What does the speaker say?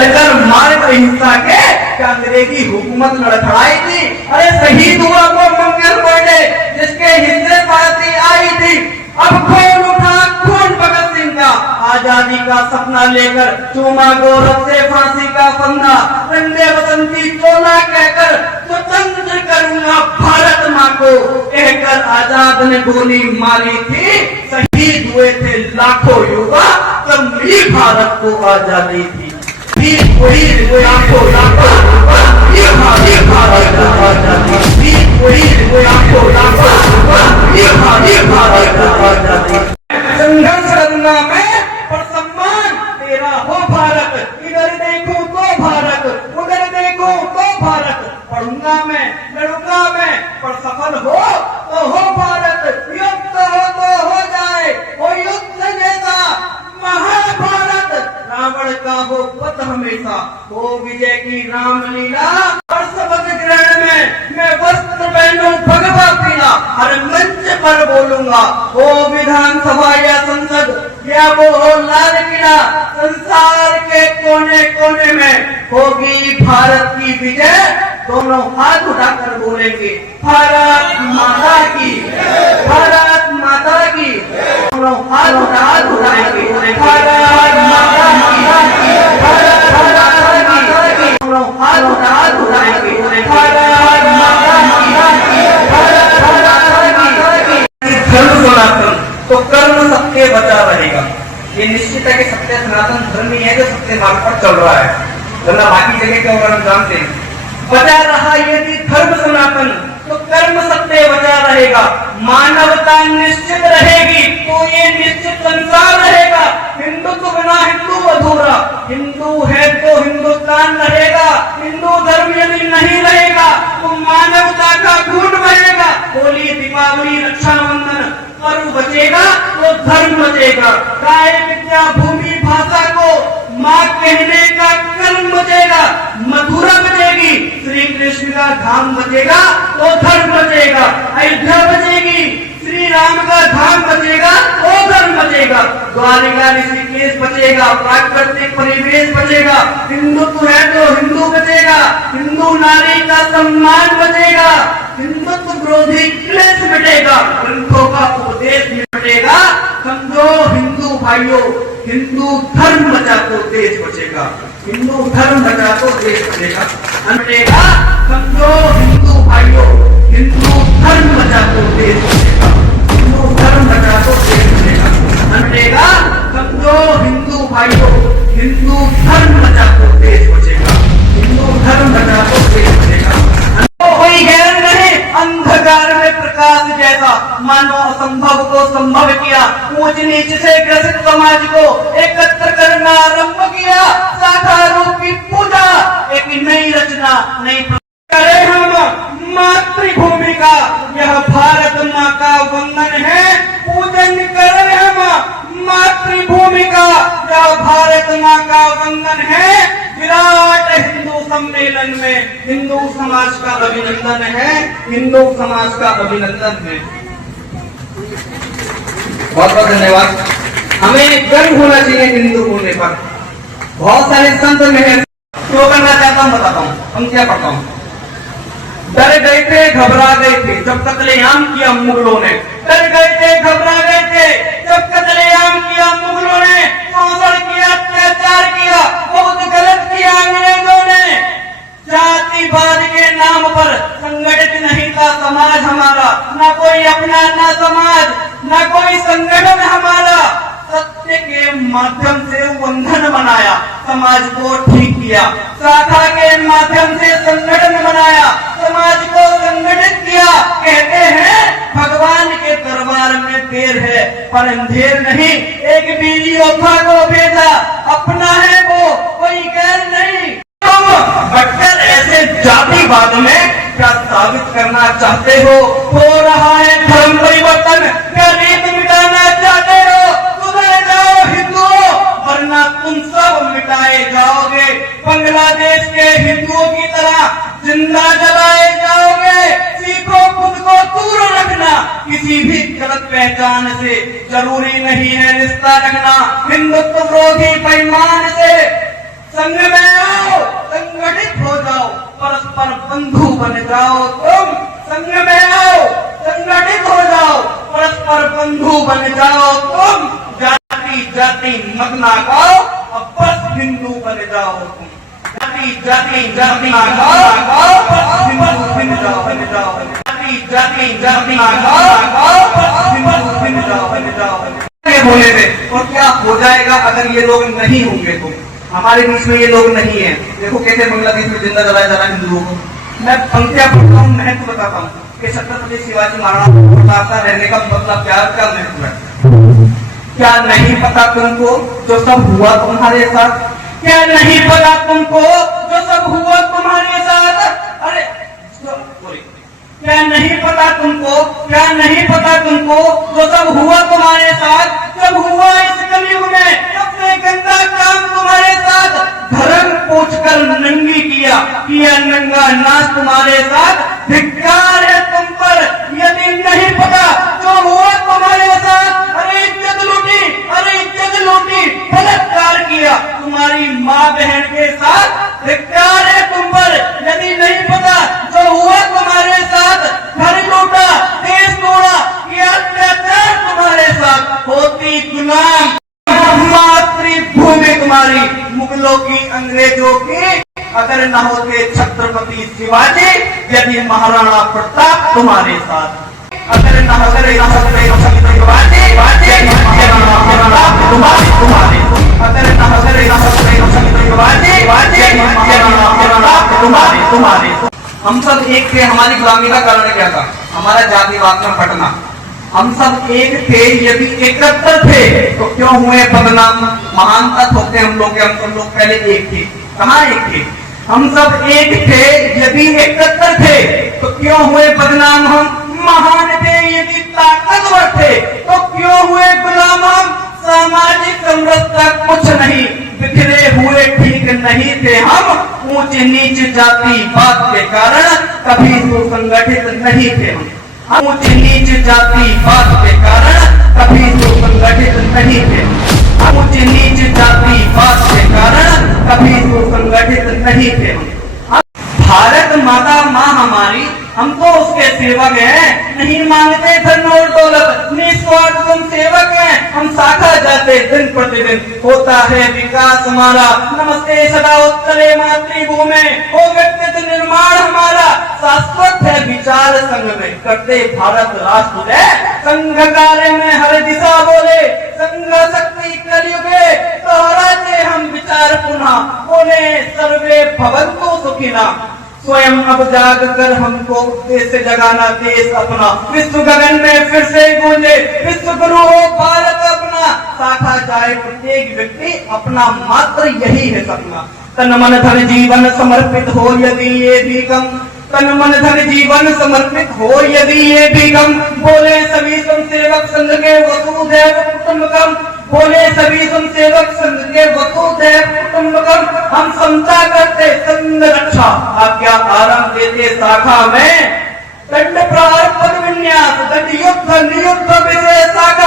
चलकर मार्ग अहिंसा के अंग्रेजी हुकूमत लड़खड़ाई थी। अरे शहीद हुआ वो मंगल पांडे जिसके हिस्से फांसी आई थी। अब खून उठा खून भगत सिंह का, आजादी का सपना लेकर चूमा गौरव से फांसी का फंदा, वंदे बसंती चोला कहकर स्वतंत्र करूंगा भारत माँ को कहकर आजाद ने गोली मारी थी। शहीद हुए थे लाखों युवा, तब मिली भारत को आजादी थी। लाखों लाखों भारत को आजादी, भारत को आजादी। संघर्ष करूंगा मैं पर सम्मान तेरा हो भारत, इधर देखूं तो भारत, उधर देखूं तो भारत। पढ़ूंगा मैं, लड़ूंगा मैं, पर सफल हो भारत। युद्ध हो तो हो जाए वो युद्ध जैसा महाभारत, रावण का हो पथ हमेशा हो विजय की रामलीला। और शपथ ग्रहण में मैं वस्त्र पहनूं भगवा पीला, हर मंच पर बोलूंगा हो विधानसभा या संसद या वो हो लाल किला। संसार के कोने कोने में होगी भारत की विजय, दोनों हाथ उठाकर बोलेंगे भारत माता की, भारत माता की। दोनों हाथ उठाएंगे भारत माता की, भारत माता की। दोनों हाथ उठाएंगे भारत माता की, भारत माता की। धर्म सनातन तो कर्म सबके बचा रहेगा। ये निश्चित है कि सत्य सनातन धर्म ही है जो सत्य मार्ग पर चल रहा है, वरना बाकी जगह के और हम जानते हैं। बचा रहा यदि धर्म सनातन तो कर्म सत्य बचा रहेगा, मानवता निश्चित रहेगी तो ये निश्चित संसार रहेगा। हिंदुत्व बिना हिंदू अधूरा, हिंदू है तो हिंदुस्तान रहेगा। हिंदू धर्म यदि नहीं रहेगा तो मानवता का घूट बहेगा। होली दीपावली रक्षाबंधन पर्व बचेगा तो धर्म बचेगा। गाय विद्या भूमि भाषा को माँ कहने का कर्म बचेगा। मथुरा बचेगी, श्री कृष्ण का धाम बचेगा तो धर्म बचेगा। अयोध्या बचेगी, श्री राम का धाम बचेगा तो धर्म बचेगा। द्वारिका ऋषिकेश बचेगा, प्राकृतिक परिवेश बचेगा। हिंदुत्व है तो हिंदू बचेगा, हिंदू नारी का सम्मान बचेगा। हिंदुत्व विरोधी क्लेश मिटेगा, ग्रंथों का उपदेश मिटेगा। समझो हिंदू भाइयों, हिंदू धर्म बचा तो देश बचेगा, हिंदू धर्म बचा तो देश बचेगा। मिटेगा समझो हिंदू भाइयों, हिंदू धर्म बचा तो देश बचेगा, हिंदू धर्म बचा तो देश बचेगा। मिटेगा समझो हिंदू भाइयों, हिंदू धर्म बचा तो देश बचेगा, हिंदू धर्म बचा तो देश बचेगा। कोई गैर नहीं अंधकार में प्रकाश जैसा, मानो असंभव को संभव किया। ऊंच नीच से ग्रसित समाज को एकत्र करना आरंभ किया। शाखा रूपी पूजा एक नई रचना, नई करे हम मातृभूमि का, यह भारत माँ का वंदन है। पूजन करें हम मातृभूमि का, यह भारत माँ का वंदन है। विराट हिंदू सम्मेलन में हिंदू समाज का अभिनंदन है, हिंदू समाज का अभिनंदन है। बहुत बहुत धन्यवाद। हमें गर्व होना चाहिए हिंदू होने पर। बहुत सारे संत में क्यों करना चाहता हूँ बताता हूँ, हम क्या पढ़ता हूँ। डर गए थे घबरा गए थे जब कत्लेआम किया मुगलों ने, डर गए थे घबरा गए थे जब कत्लेआम किया मुगलों ने। शोषण किया, अत्याचार किया, बहुत गलत किया अंग्रेजों ने। जातिवाद के नाम पर संगठित नहीं था समाज हमारा, न कोई अपना न समाज, न कोई संगठन हमारा। सत्य के माध्यम से बंधन बनाया, समाज को ठीक किया। शाखा के माध्यम से संगठन बनाया, समाज को संगठित किया। कहते हैं भगवान के दरबार में देर है पर अंधेर नहीं। एक वीर योद्धा को भेजा, अपना है वो कोई गैर नहीं। भटकर ऐसे जातिवाद में क्या साबित करना चाहते हो रहा है धर्म परिवर्तन, क्या रीत मिटाना चाहते हो? सुधर जाओ हिंदुओं, वरना तुम सब मिटाए जाओगे। बांग्लादेश के हिंदुओं की तरह जिंदा जलाए जाओगे। सीखो खुद को दूर रखना किसी भी गलत पहचान से, जरूरी नहीं है रिश्ता रखना हिंदुत्व विरोधी बेईमान से। संग में बंधु बन जाओ तुम, संग में आओ, संगठित हो जाओ, परस्पर बंधु बन जाओ तुम, जाति जाति मत ना गाओ, अब बस हिंदू बन जाओ तुम, जाति जाति जाति ना गाओ, बस हिंदू बन जाओ, जाति जाति ना गाओ, बस हिंदू बन जाओ। बोले थे और क्या हो जाएगा अगर ये लोग नहीं होंगे तो, हमारे बीच में ये लोग नहीं है। देखो कैसे बांग्लादेश में जिंदा जलाया जा रहा है हिंदुओं को। मैं पंक्तियां पढ़ता हूँ, महत्व बताता हूँ कि छत्रपति शिवाजी महाराज प्रताप का रहने का मतलब क्या महत्व है। क्या नहीं पता तुमको जो सब हुआ तुम्हारे साथ? क्या नहीं पता तुमको जो सब हुआ तुम्हारे साथ? अरे क्या नहीं पता तुमको, क्या नहीं पता तुमको जो सब हुआ तुम्हारे साथ? जब हुआ इस कलयुग में सबसे गंदा काम तुम्हारे साथ, धर्म पूछकर नंगी किया नंगा नाच तुम्हारे साथ। धिक्कार है तुम पर यदि नहीं पता जो हुआ तुम्हारे साथ। अरे इज्जत लूटी, बलात्कार किया तुम्हारी माँ बहन के साथ। धिक्कार है तुम पर यदि नहीं पता जो हुआ तुम्हारे साथ। घर लूटा, देश तोड़ा, ये अत्याचार तुम्हारे साथ। होती गुलाम मातृभूमि तुम्हारी, मुगलों की, अंग्रेजों की, अगर न होते छत्रपति शिवाजी, यदि महाराणा प्रताप तुम्हारे साथ। अगर न होते छत्रपति शिवाजी, महाराणा प्रताप तुम्हारे, अगर न होते छत्रपति शिवाजी, महाराणा प्रताप तुम्हारे। हम सब एक थे, हमारी गुलामी का कारण क्या था? हमारा जातिवाद में फटना। हम सब एक थे, यदि एकत्र थे तो क्यों हुए बदनाम? महान तत्व होते हम लोग, हम सब लोग पहले एक थे। कहाँ एक थे? हम सब एक थे, यदि एकत्र थे तो क्यों हुए बदनाम? हम महान थे, यदि ताकतवर थे तो क्यों हुए गुलाम? हम सामाजिक समरसता कुछ नहीं, बिखरे हुए ठीक नहीं थे हम। ऊंच नीच जाति बात के कारण कभी सुसंगठित नहीं थे हम। ऊंच नीच जाति बात के कारण कभी सुसंगठित नहीं थे। ऊंच नीच जाति बात के कारण कभी सुसंगठित नहीं थे। भारत माता माँ हमारी, हम तो उसके सेवक हैं, नहीं मांगते धन और दौलत, निस्वार्थ तुम सेवक हैं। हम शाखा जाते दिन प्रतिदिन, होता है विकास हमारा। नमस्ते सदा उत्तरे मातृभूमि, हो व्यक्तित्व निर्माण हमारा। शाश्वत है विचार संग में, करते भारत राष्ट्र उदय। संघ कार्य में हर दिशा बोले, संघ शक्ति कलयुगे, दोहराते हम विचार पुनः, बोले सर्वे भवन्तु सुखिना। स्वयं अब जाग कर हमको देश जगाना, देश अपना। विश्व गगन में फिर से गूंजे, विश्व गुरु हो भारत अपना। शाखा जाए प्रत्येक व्यक्ति, अपना मात्र यही है सपना। तन मन धन जीवन समर्पित हो यदि ये भी कम, तन मन धन जीवन समर्पित हो यदि ये भी कम। बोले सभी स्वयंसेवक संघ के वसुधैव कुटुंबकम, बोले सभी स्वयंसेवक संघ के वसुधैव कुटुंबकम। हम समता करते संघ रक्षा, आज्ञा आरंभ देते शाखा में। दंड प्रहार पद विन्यास, दंड युद्ध नियुद्ध विजय शाखा।